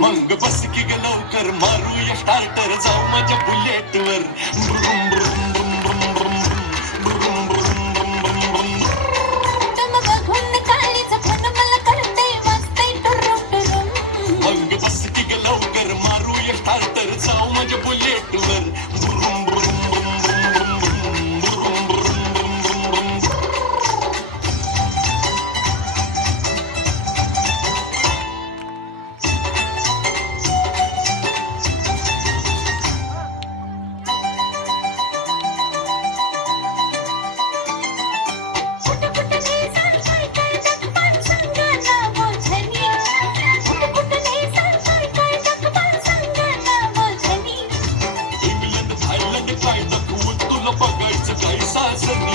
मग बस की ग लवकर मारूया स्टार्टर जाऊ माझ्या बुलेटवर मग बस की ग लवकर मारूया स्टार्टर जाऊ माझ्या बुलेटवर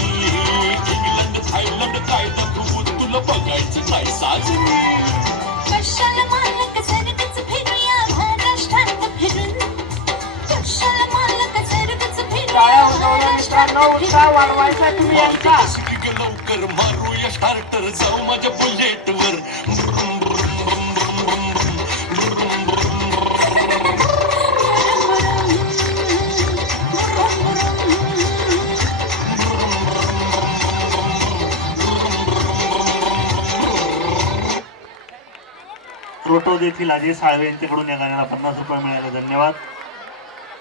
इंग्लंड थायलंड काय दाखवू तुला बघायचं काय साजनी कशाला मालक सरगच फिरूया महाराष्ट्रात फिरून कशाला मालक सरगच टाळ्या उठवल्या मित्रांनो, उत्साह वाढवायचा तुम्ही यांचा. लवकर मारूया स्टार्टर जाऊ माझ्या बुलेटवर रोटो देखील अजय साळवे यांच्याकडून या गाण्याला 50 रुपये मिळाले. धन्यवाद.